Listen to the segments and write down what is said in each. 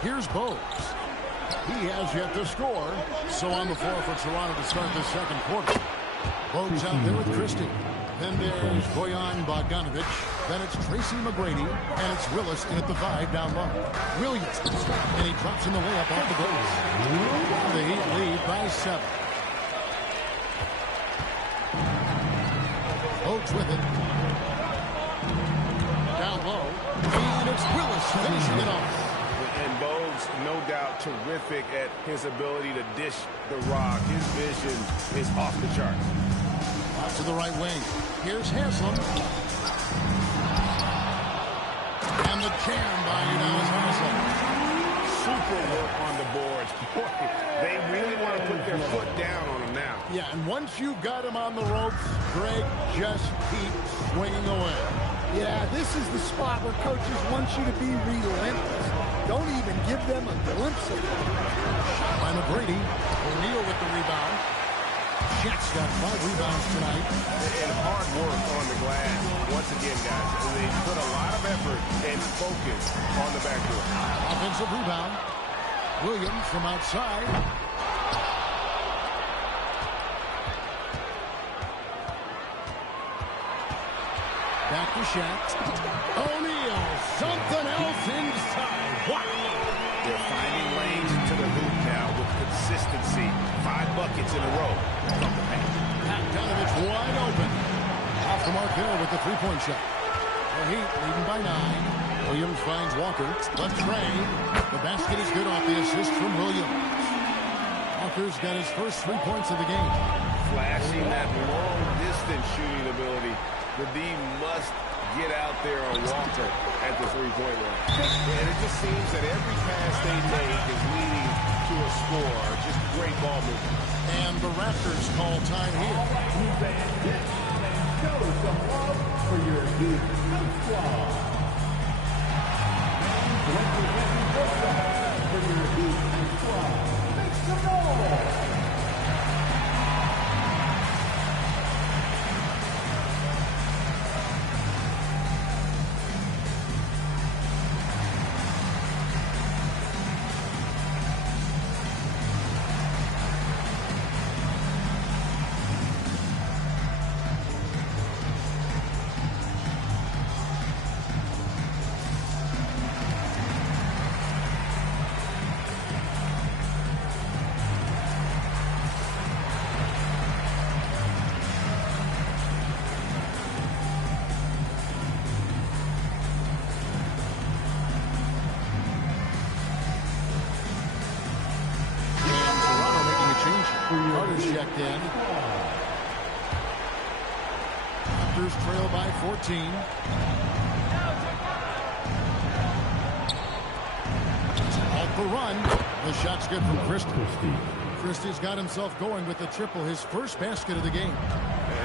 Here's Bowes. He has yet to score. So on the floor for Toronto to start this second quarter. Bowes out there with Christie. Then there's Bojan Bogdanovic. Then it's Tracy McGrady. And it's Willis in at the 5 down low. Williams. And he drops in the layup off the glass. The Heat lead by 7. Bowes with it. Down low. And it's Willis finishing it off. And Bowes, no doubt, terrific at his ability to dish the rock. His vision is off the charts. Out to the right wing. Here's Haslam. And the jam by Udonis Haslam. Super work on the boards. Boy, they really want to put their foot down on him now. Yeah, and once you've got him on the ropes, Greg, just keep swinging away. Yeah, this is the spot where coaches want you to be relentless. Don't even give them a glimpse of it. Shot by McGrady. O'Neal with the rebound. Chet's got 5 rebounds tonight. And hard work on the glass. Once again, guys, they put a lot of effort and focus on the backboard. Offensive rebound. Williams from outside. Back to Shat. O'Neal, something else inside. Wow. They're finding lanes into the hoop now with consistency. 5 buckets in a row from the paint. Bogdanovic wide open. Off the mark there with the three-point shot. The Heat leading by 9. Williams finds Walker. The trade. The basket is good off the assist from Williams. Walker's got his first 3 points of the game. Flashing that long-distance shooting ability. The D must get out there on Walker at the three-point line. And it just seems that every pass they make is leading to a score. Just great ball movement. And the Raptors call time here. Show some love for your Heat squad. Representing Brooklyn for your Heat squad. Make some noise. Carter's checked in. Raptors trail by 14. Off the run. The shot's good from Christie. Christie's got himself going with the triple, his first basket of the game.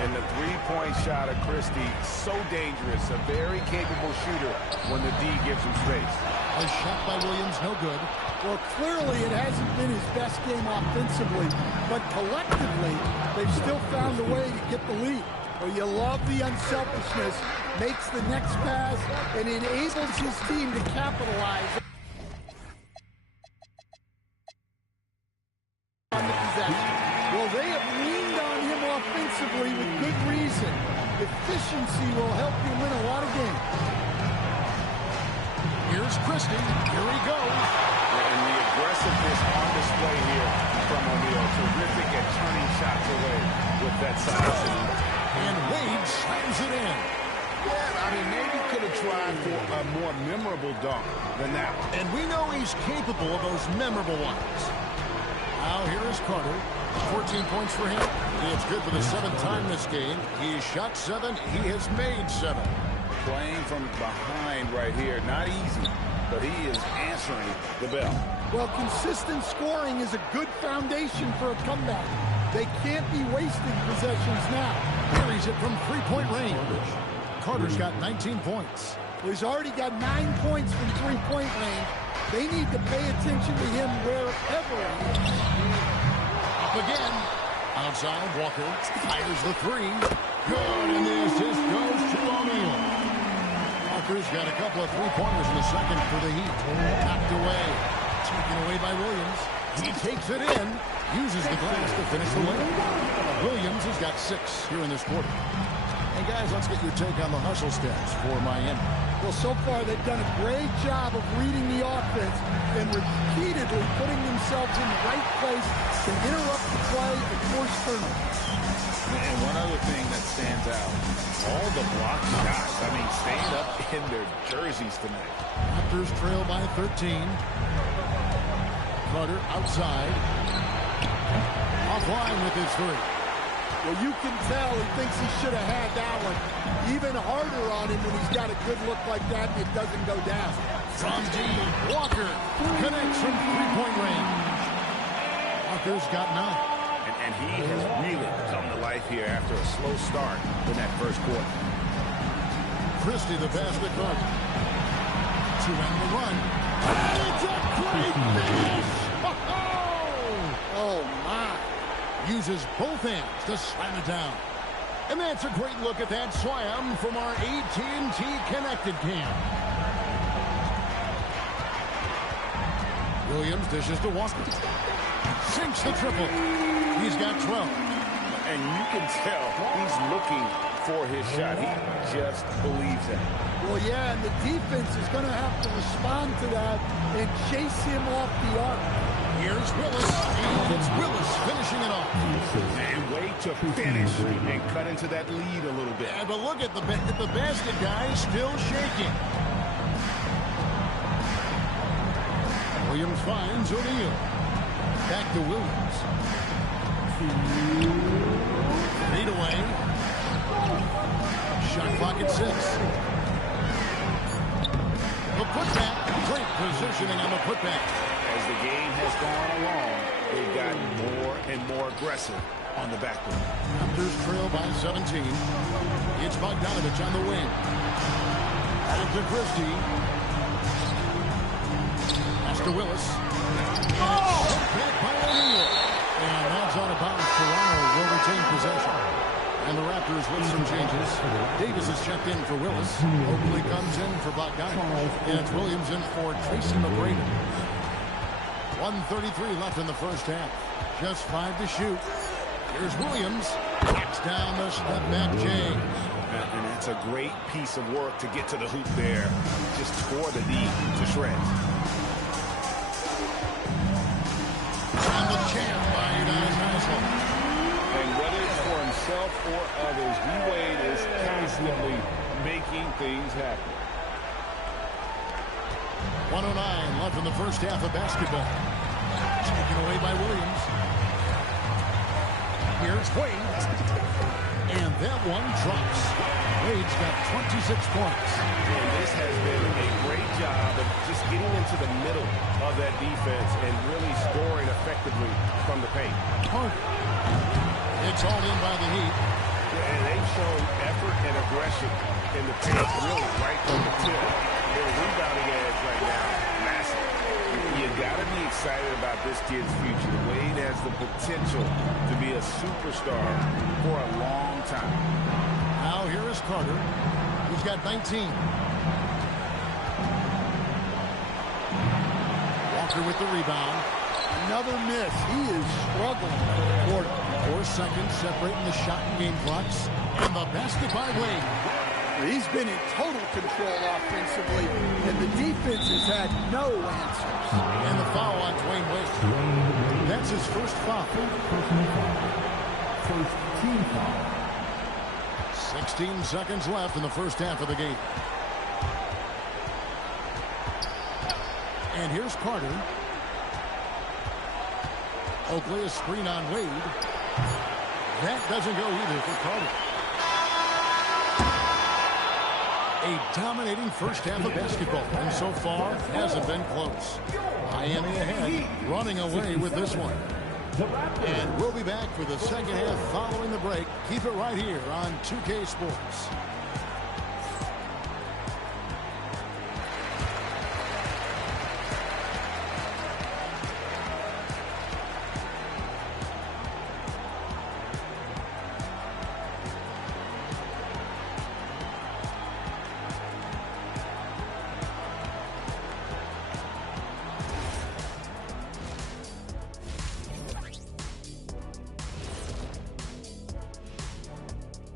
And the three-point shot of Christie, so dangerous. A very capable shooter when the D gives him space. A shot by Williams, no good. Well, clearly it hasn't been his best game offensively, but collectively, they've still found a way to get the lead. Well, you love the unselfishness, makes the next pass, and enables his team to capitalize on the possession. Well, they have leaned on him offensively with good reason. Efficiency will help you win a lot of games. Here's Christie. Here he goes. And the aggressiveness on display here from O'Neal. Terrific at turning shots away with that size. And Wade slams it in. Yeah, I mean, maybe could have tried for a more memorable dunk than that one. And we know he's capable of those memorable ones. Now here is Carter. 14 points for him. It's good for the 7th time this game. He shot 7. He has made 7. Playing from behind right here. Not easy, but he is answering the bell. Well, consistent scoring is a good foundation for a comeback. They can't be wasting possessions now. Carries it from three-point range. Carter's got 19 points. Well, he's already got 9 points from three-point range. They need to pay attention to him wherever he is. Up again. Outside, Walker fires the 3. Good, and the assist goes to O'Neal. Walker's got a couple of three-pointers in the second for the Heat. Knocked away. Taken away by Williams. He takes it in. Uses the glass to finish the layup. Williams has got 6 here in this quarter. And guys, let's get your take on the hustle stats for Miami. Well, so far they've done a great job of reading the offense and repeatedly putting themselves in the right place to interrupt the play and force turnovers. And one other thing that stands out, all the block shots. I mean, staying up in their jerseys tonight. Raptors trail by 13. Carter outside. Offline with his 3. Well, you can tell he thinks he should have had that one. Even harder on him when he's got a good look like that and it doesn't go down. From deep, Walker connects from three-point range. Walker's got 9. And he has really come to life here after a slow start in that first quarter. Christie the pass to Carter. To end the run. It's a great finish! Oh, my. Uses both hands to slam it down. And that's a great look at that slam from our AT&T Connected cam. Williams dishes to Walker. Sinks the triple. He's got 12. And you can tell he's looking for his shot. He just believes it. Well, yeah, and the defense is going to have to respond to that and chase him off the arc. Here's Willis, and it's Willis finishing it off. And way to finish and cut into that lead a little bit. Yeah, but look at the basket, guys, still shaking. Williams finds O'Neal. Back to Williams. Fade away. Shot clock at 6. The putback. Great positioning on the putback. As the game has gone along, they've gotten more and more aggressive on the backboard. Raptors trail by 17. It's Bogdanovich on the wing. Back to Christie. Pass to Willis. And it's back by O'Neal. And that's out of bounds. Toronto will retain possession. And the Raptors with some changes. Davis is checked in for Willis. Oakley comes in for Bogdanovich. And it's Williams in for Tracy McGrady. 1:33 left in the first half. Just 5 to shoot. Here's Williams. Knocks down the step-back James. And that's a great piece of work to get to the hoop there. Just tore the D to shreds. And the jam by Udonis Haslem. And whether it's for himself or others, D-Wade is constantly making things happen. 109 left in the first half of basketball. Taken away by Williams. Here's Wade. And that one drops. Wade's got 26 points. And this has been a great job of just getting into the middle of that defense and really scoring effectively from the paint. Carter. It's all in by the Heat. And they've shown effort and aggression in the paint, really right from the tip. Their rebounding edge right now, massive. You got to be excited about this kid's future. Wade has the potential to be a superstar for a long time. Now here is Carter. He's got 19. Walker with the rebound. Another miss. He is struggling for 4 seconds separating the shot and game clocks. And the basket by Wade. He's been in total control offensively, and the defense has had no answers. And the foul on Dwayne Wade. That's his first foul. First team foul. 16 seconds left in the first half of the game. And here's Carter. Oakley, a screen on Wade. That doesn't go either for Carter. A dominating first half of basketball, and so far hasn't been close. Miami ahead, running away with this one. And we'll be back for the second half following the break. Keep it right here on 2K Sports.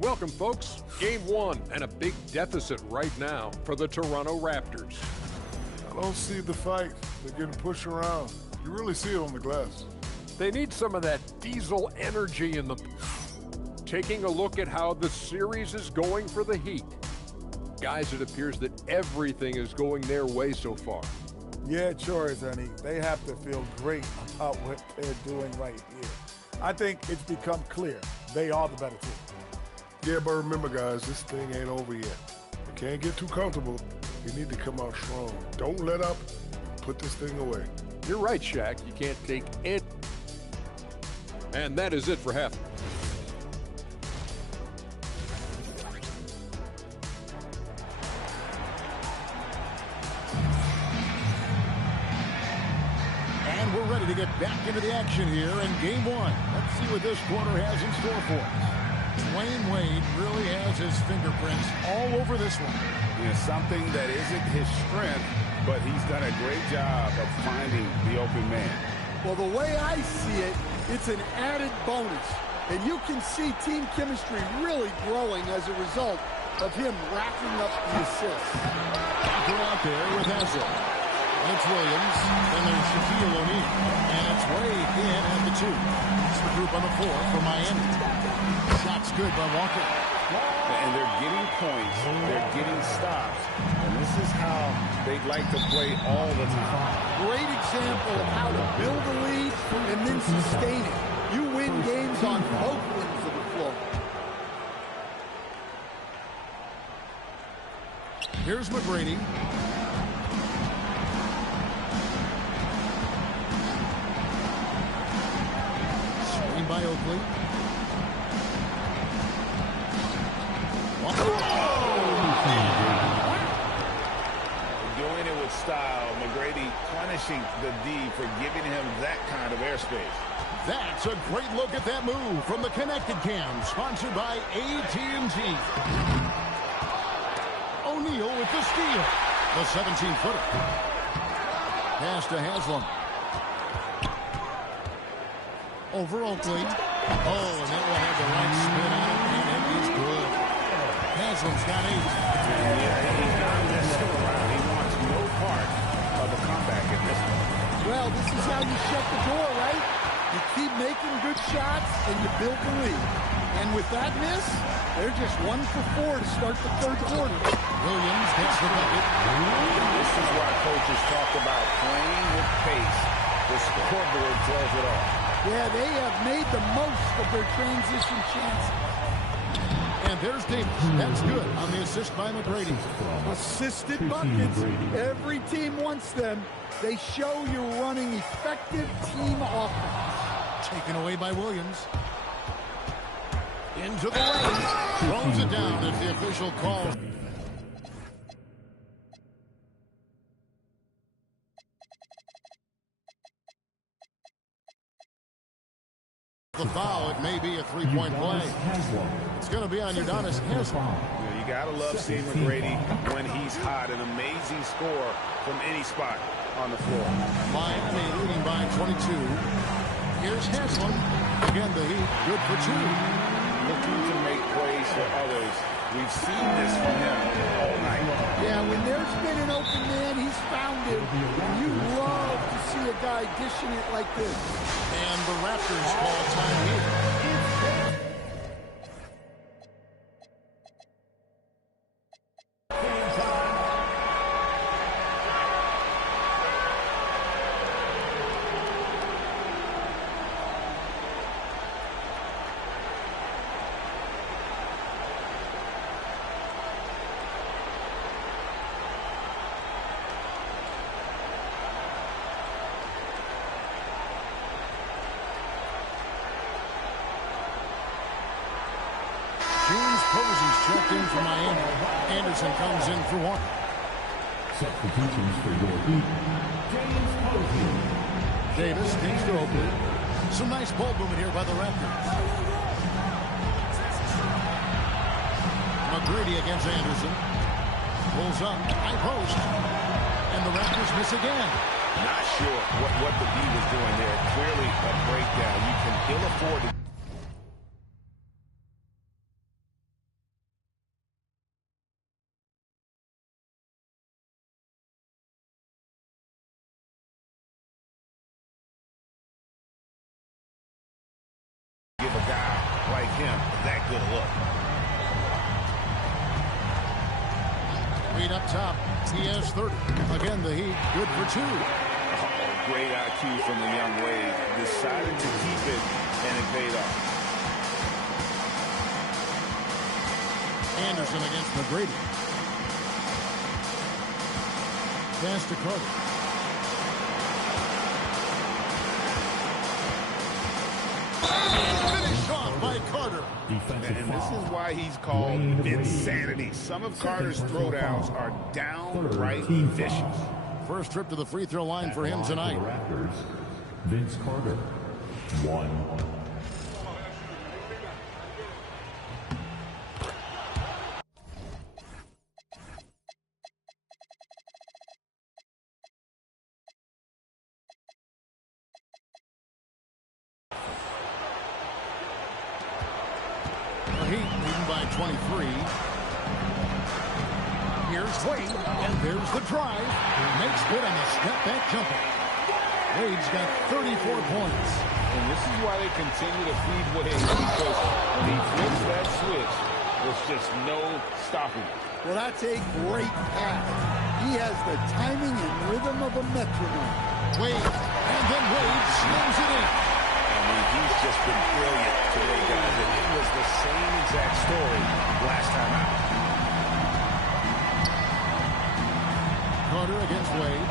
Welcome, folks. Game 1 and a big deficit right now for the Toronto Raptors. I don't see the fight. They're getting pushed around. You really see it on the glass. They need some of that diesel energy in the... Taking a look at how the series is going for the Heat. Guys, it appears that everything is going their way so far. Yeah, it sure is, honey. They have to feel great about what they're doing right here. I think it's become clear they are the better team. Yeah, but remember, guys, this thing ain't over yet. You can't get too comfortable. You need to come out strong. Don't let up. Put this thing away. You're right, Shaq. You can't take it. And that is it for half. And we're ready to get back into the action here in Game 1. Let's see what this quarter has in store for us. Dwayne Wade really has his fingerprints all over this one. Yeah, something that isn't his strength, but he's done a great job of finding the open man. Well, the way I see it, it's an added bonus. And you can see team chemistry really growing as a result of him racking up the assists. Backer out there with Hazard. And it's Williams. Then there's Shaquille O'Neal. And it's Wade in at the 2. It's the group on the 4 for Miami. Shot's good by Walker. And they're getting points. They're getting stops. And this is how they'd like to play all the time. Great example of how to build a lead and then sustain it. You win games on both ends of the floor. Here's McGrady. Screen by Oakley. Doing it with style. McGrady punishing the D for giving him that kind of airspace. That's a great look at that move from the Connected Cam, sponsored by AT&T. O'Neal with the steal. The 17-footer. Pass to Haslam. Over Oakley. Oh, and that will have the right spin on it, and it is good. Haslam's got 8. Yeah, he's not messing around. He wants no part of a comeback in this one. Well, this is how you shut the door, right? You keep making good shots, and you build the lead. And with that miss, they're just 1 for 4 to start the third quarter. Williams gets the bucket. This is why coaches talk about playing with pace. The scoreboard tells it all. Yeah, they have made the most of their transition chances. And there's Davis. That's good on the assist by McGrady. Assisted buckets. Every team wants them. They show you're running effective team offense. Taken away by Williams. Into the lane. Throws it down at the official call. The foul, it may be a three-point play. It's going to be on Udonis Haslam. You gotta love seeing McGrady when he's hot. An amazing score from any spot on the floor. Miami leading by 22. Here's Haslam. Again, the Heat good for 2. Looking to make plays for others. We've seen this from him all night. Yeah, when there's been an open man, he's found it. And you love to see a guy dishing it like this. And the Raptors call time here. Posey's checked in for Miami. Anderson comes in for 1. Substitutions for your Heat. James Posey. Davis takes to Oakley. Some nice ball movement here by the Raptors. McGrady against Anderson. Pulls up. High post. And the Raptors miss again. Not sure what the D was doing there. Clearly a breakdown. You can ill afford to good look. Wade up top. He has 30. Again, the Heat good for 2. Oh, great IQ from the young Wade. Decided to keep it, and it paid off. Anderson against McGrady. Pass to Carter. Finished off by Carter. And this is why he's called insanity. Some of Carter's throwdowns are downright vicious. First trip to the free throw line for him tonight. Raptors, Vince Carter, 1. Heat leading by 23. Here's Wade, and there's the drive. Makes good on the step-back jumper. Wade's got 34 points. And this is why they continue to feed Wade, because when he flips that switch, there's just no stopping it. Well, that's a great pass. He has the timing and rhythm of a metronome. Wade, and then Wade slams it in. He's just been brilliant today, guys. And it was the same exact story last time out. Carter against Wade.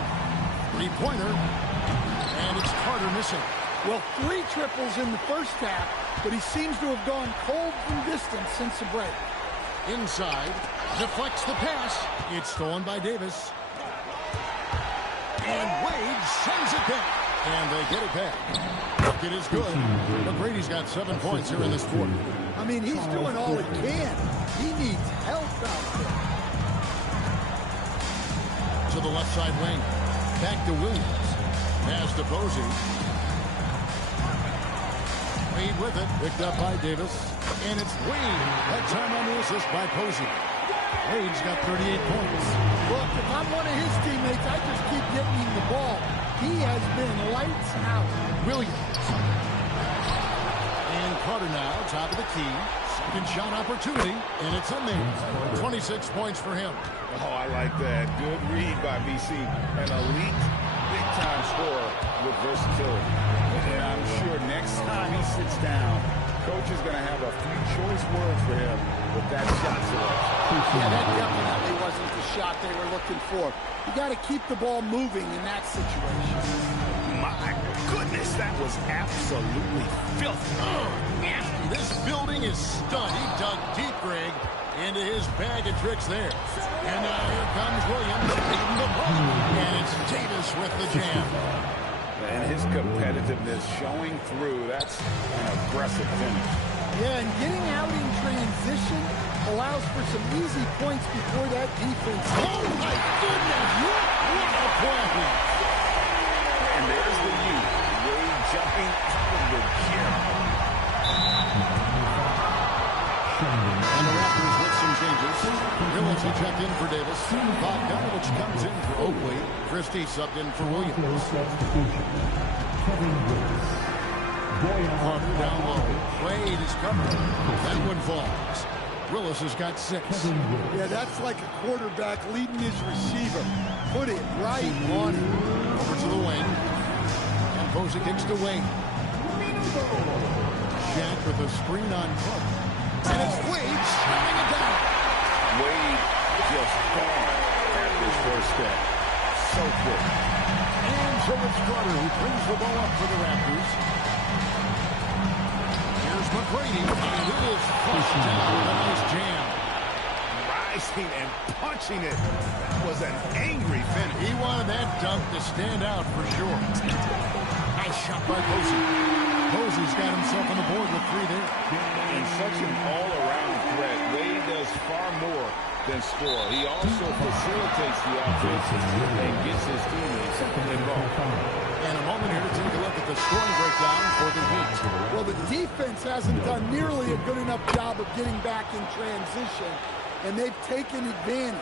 Three-pointer. And it's Carter missing. Well, 3 triples in the first half, but he seems to have gone cold from distance since the break. Inside. Deflects the pass. It's stolen by Davis. And Wade sends it back. And they get it back. It is good. McGrady's got 7 points here in this quarter. I mean, he's doing all he can. He needs help out there. To the left side wing. Back to Williams. Pass to Posey. Wade with it. Picked up by Davis. And it's Wade. That time on the assist by Posey. Wade's got 38 points. Look, if I'm one of his teammates, I just keep getting him the ball. He has been lights out. Williams. And Carter now, top of the key. Second shot opportunity, and it's in there. 26 points for him. Oh, I like that. Good read by BC. An elite, big-time scorer with versatility. And I'm sure next time he sits down, coach is going to have a few choice words for him with that shot selection. Yeah, that definitely wasn't the shot they were looking for. You got to keep the ball moving in that situation. My goodness, that was absolutely filthy. Oh, nasty. This building is stunned. He dug deep, Greg, into his bag of tricks there. And now here comes Williams beating the ball. And it's Davis with the jam. And his competitiveness showing through. That's an aggressive finish. Yeah, and getting out in transition allows for some easy points before that defense. Oh, my goodness. What a play. And there's the youth. Wade jumping out of the gym. And the Raptors with some changes. Willis will check in for Davis. Bogdanovich comes in for Oakley. Christie subbed in for Williams. Carter down low. Wade is covered. That one falls. Willis has got 6. Yeah, that's like a quarterback leading his receiver. Put it right on him. Over to the wing. And Posey kicks to Wade. Shaq with a screen on Carter. And it's Wade slamming it down. Wade just gone at his first step. So quick. And so it's Carter who brings the ball up for the Raptors. Here's McGrady. And it is flushed down with a nice jam. Rising and punching it. That was an angry finish. He wanted that dunk to stand out for sure. Nice shot by Posey. Posey's got himself on the board with 3 there. And such an all-around threat. Wade does far more than score. He also facilitates the offense and gets his teammates involved. And a moment here to take a look at the scoring breakdown for the Heat. Well, the defense hasn't done nearly a good enough job of getting back in transition, and they've taken advantage,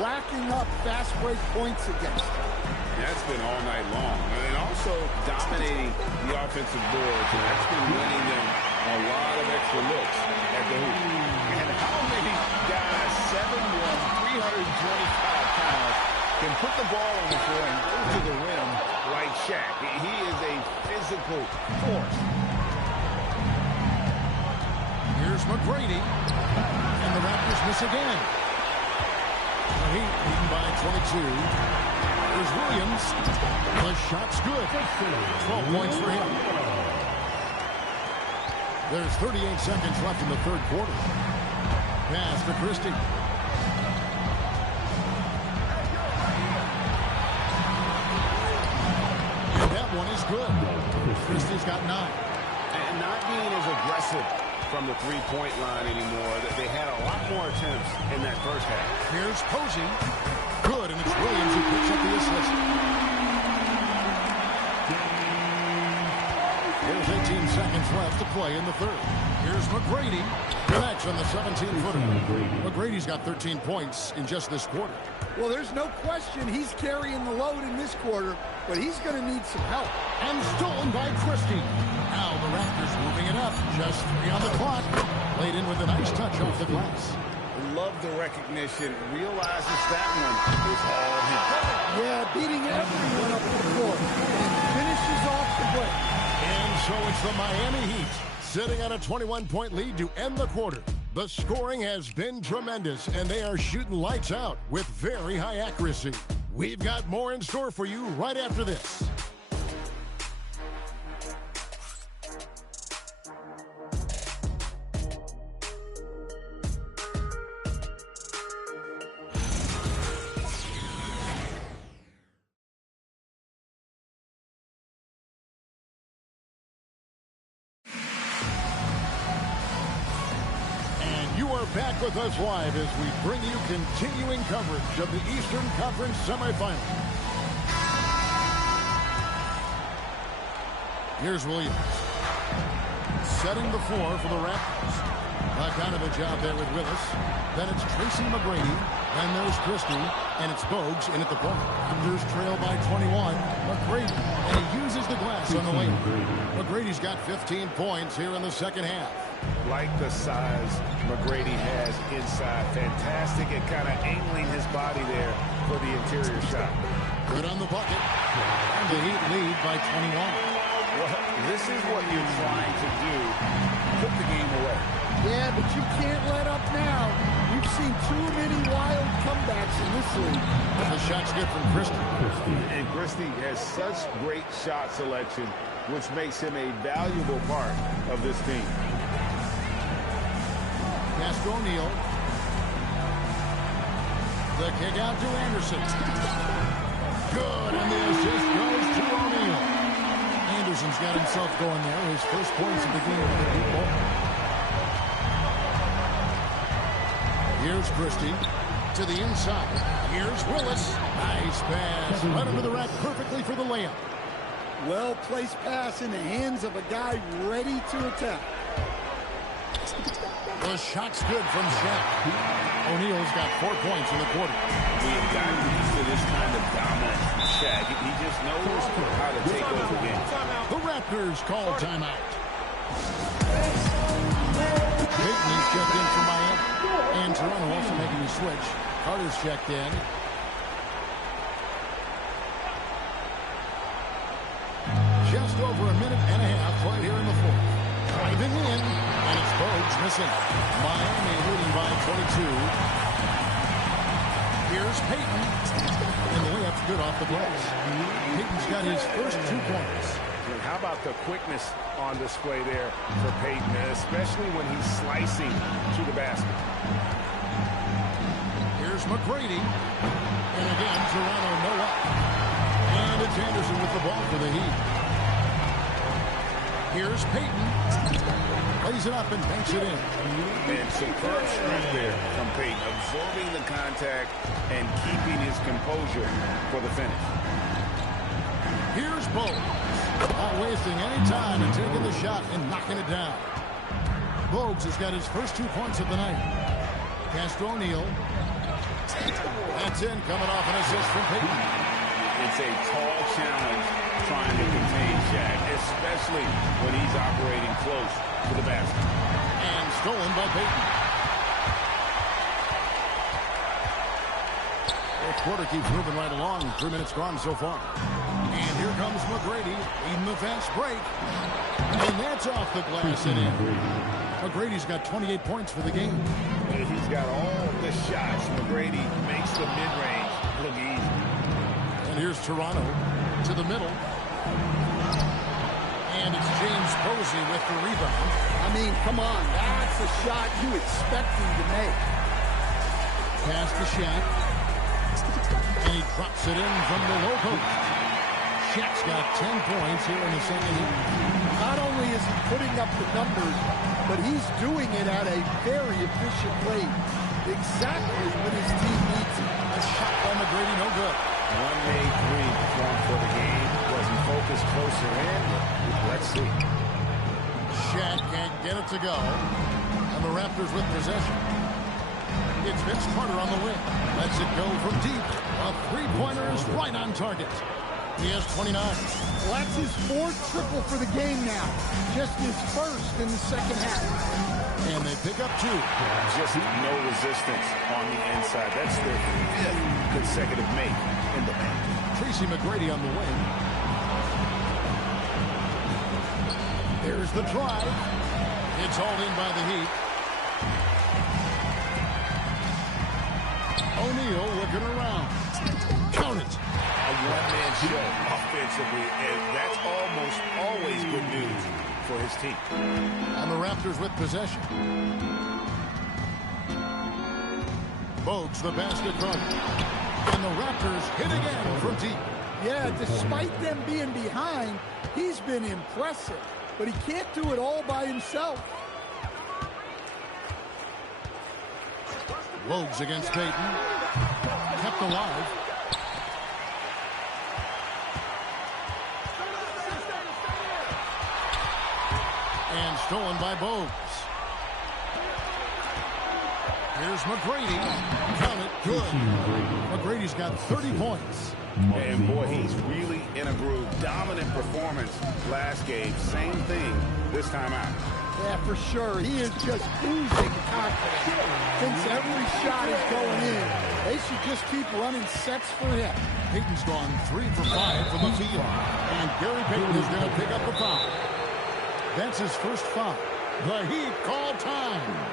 racking up fast break points against them. That's been all night long. And also dominating the offensive boards, and that's been winning them a lot of extra looks. at the hoop. And how many guys, 7'1", 325 pounds, can put the ball on the floor and go to the rim like Shaq? He is a physical force. Here's McGrady, and the Raptors miss again. The Heat leading by 22. Here's Williams. The shot's good. 12 points for him. There's 38 seconds left in the third quarter. Pass to Christie. And that one is good. Christie's got 9. And not being as aggressive from the three-point line anymore. They had a lot more attempts in that first half. Here's Posey. Good, and it's Williams who picks up the assist. There's 18 seconds left to play in the third. Here's McGrady. Connects on the 17-footer. McGrady's got 13 points in just this quarter. Well, there's no question he's carrying the load in this quarter, but he's going to need some help. And stolen by Christie. Now the Raptors moving it up. Just 3 on the clock. Laid in with a nice touch off the glass. Love the recognition. Realizes that one is all him. Yeah, beating everyone up the floor. And finishes off the break. And so it's the Miami Heat sitting on a 21-point lead to end the quarter. The scoring has been tremendous, and they are shooting lights out with very high accuracy. We've got more in store for you right after this. Back with us live as we bring you continuing coverage of the Eastern Conference semifinal. Here's Williams. Setting the floor for the Raptors. Bogdanovich out there with Willis. Then it's Tracy McGrady. And there's Christie. And it's Bogues in at the point. Raptors trail by 21. McGrady. And he uses the glass on the lane. McGrady's got 15 points here in the second half. Like the size McGrady has inside. Fantastic at kind of angling his body there for the interior shot. Good on the bucket. And the Heat lead by 21. Well, this is what you're trying to do. Put the game away. Yeah, but you can't let up now. You've seen too many wild comebacks in this league. The shot's good from Christie. And Christie has such great shot selection, which makes him a valuable part of this team. Pass to O'Neal. The kick out to Anderson. Good, and the assist goes to O'Neal. Anderson's got himself going there. His first points of the game with the deep ball. Here's Christie to the inside. Here's Willis. Nice pass. Right under the rack perfectly for the layup. Well-placed pass in the hands of a guy ready to attack. The shot's good from Shaq. O'Neal's got 4 points in the quarter. We have gotten used to this kind of dominance from Shaq. He just knows how to take over games. The Raptors call timeout. Payton is checked in for Miami. And Toronto also making a switch. Carter's checked in. Just over a minute and a half played here in the fourth. Driving in, and it's Bogues missing. Miami leading by 22. Here's Payton. And the layup's good off the glass. Payton's got his first 2 points. And how about the quickness on display there for Payton, especially when he's slicing to the basket. Here's McGrady. And again, Toronto no up. And it's Anderson with the ball for the Heat. Here's Payton. Plays it up and banks it in. And superb strength there from Payton, absorbing the contact and keeping his composure for the finish. Here's Bogues. Not wasting any time and taking the shot and knocking it down. Bogues has got his first 2 points of the night. Pass to O'Neal. That's in, coming off an assist from Payton. It's a tall challenge trying to contain Shaq, especially when he's operating close to the basket. And stolen by Payton. The quarter keeps moving right along. 3 minutes gone so far. And here comes McGrady leading the fast break. And that's off the glass and in. McGrady's got 28 points for the game. He's got all the shots. McGrady makes the mid-range look easy. And here's Toronto to the middle. And it's James Posey with the rebound. I mean, come on. That's a shot you expect him to make. Pass to Shaq. And he drops it in from the low post. Shaq's got 10 points here in the second half. Not only is he putting up the numbers, but he's doing it at a very efficient rate. Exactly when his team needs it. A shot by McGrady, no good. One made three performed for the game. Was he focused closer in? Let's see. Shaq can't get it to go. And the Raptors with possession. It's Vince Carter on the wing. Lets it go from deep. A three-pointer is right on target. He has 29. Well, that's his fourth triple for the game now. Just his first in the second half. And they pick up two. Just no resistance on the inside. That's their fifth consecutive make in the paint. Tracy McGrady on the wing. There's the try. It's hauled in by the Heat. O'Neal looking around. Count it. A one-man show offensively, and that's almost always good news for his team. And the Raptors with possession. Bogues the basket front. And the Raptors hit again from deep. Yeah, despite them being behind, he's been impressive. But he can't do it all by himself. Bogues against Payton. Kept alive. And stolen by Bogues. Here's McGrady. Count it. Good. McGrady's got 30 points. And boy, he's really in a groove. Dominant performance last game. Same thing this time out. Yeah, for sure. He is just oozing confidence. Thinks every shot is going in. They should just keep running sets for him. Payton's gone 3 for 5 from the field. And Gary Payton is going to pick up the foul. That's his first foul. The Heat call time.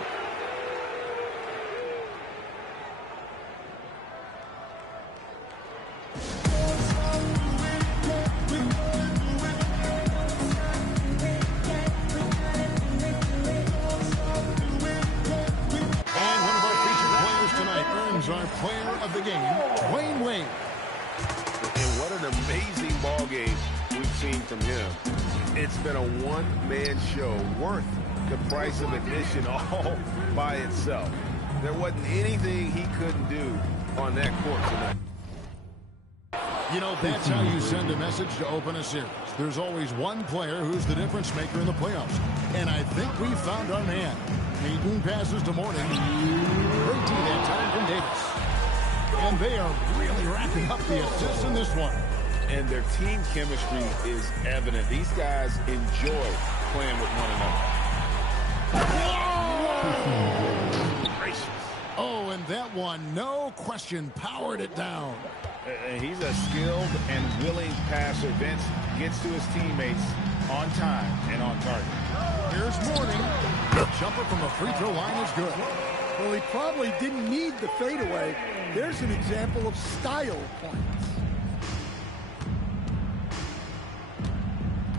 Our player of the game, Dwayne Wade. And what an amazing ball game we've seen from him. It's been a one-man show worth the price of admission all by itself. There wasn't anything he couldn't do on that court tonight. You know, that's how you send a message to open a series. There's always one player who's the difference maker in the playoffs. And I think we found our man. Payton passes to Morning. Great D that time from Davis. And they are really racking up the assists in this one. And their team chemistry is evident. These guys enjoy playing with one another. Gracious. Oh, and that one, no question, powered it down. He's a skilled and willing passer. Vince gets to his teammates on time and on target. Here's Morning. The jumper from the free throw line is good. Well, he probably didn't need the fadeaway. There's an example of style points.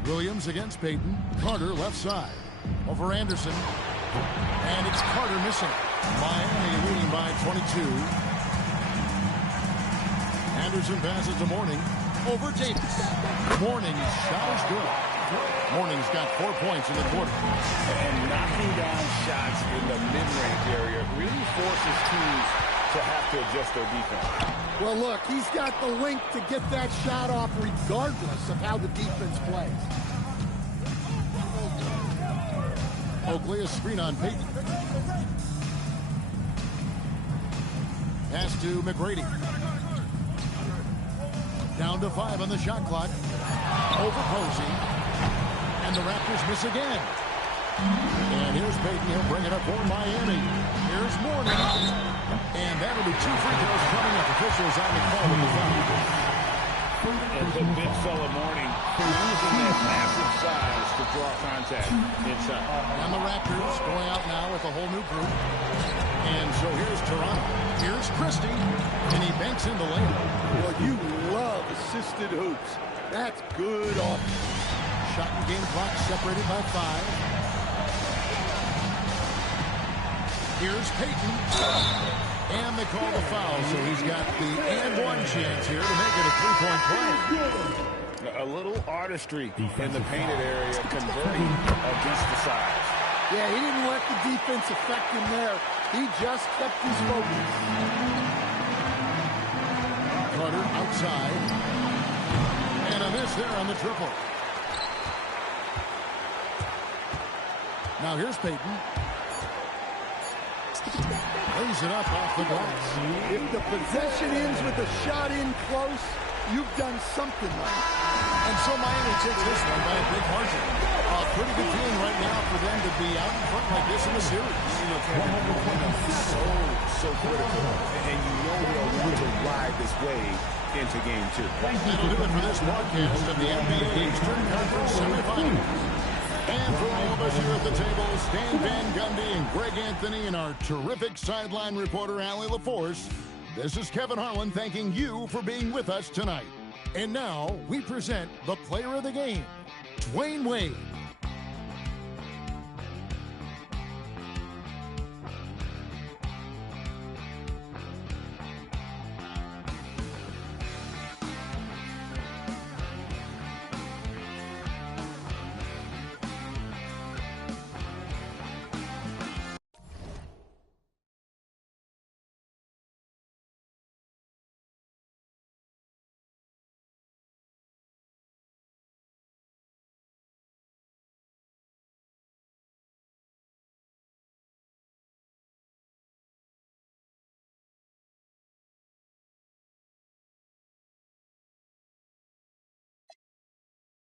Williams against Payton. Carter left side. Over Anderson. And it's Carter missing. Miami leading by 22. Anderson passes to Morning. Over Davis. Morning's shot is good. Morning's got 4 points in the quarter. And knocking down shots in the mid-range area really forces teams to have to adjust their defense. Well, look, he's got the link to get that shot off regardless of how the defense plays. Oakley, a screen on Payton. Pass to McGrady. Down to 5 on the shot clock. Over Posey. And the Raptors miss again. And here's Payton. He'll bring it up for Miami. Here's Mourning. And that'll be 2 free throws coming up. Officials on the call with the foul. And the big fella Mourning using that massive size to draw contact inside. And the Raptors going out now with a whole new group. And so here's Toronto. Here's Christie. And he banks in the layup. Well, you love assisted hoops. That's good offense. Shot and game clock separated by 5. Here's Payton. And they call the foul, so he's got the and-one chance here to make it a 3-point play. A little artistry in the painted area, converting against the size. Yeah, he didn't let the defense affect him there. He just kept his focus. Carter outside. And a miss there on the triple. Now here's Payton. Lays it up off the glass. If the possession ends with a shot in close, you've done something right. And so Miami takes this one by a big margin. Pretty good feeling right now for them to be out in front like this in the series. You know, so critical. And you know they'll want to ride this wave into game 2. That'll do it for this broadcast of the NBA Eastern Conference semifinals. And for all of us here at the table, Stan Van Gundy and Greg Anthony and our terrific sideline reporter, Allie LaForce, this is Kevin Harlan thanking you for being with us tonight. And now we present the player of the game, Dwayne Wade.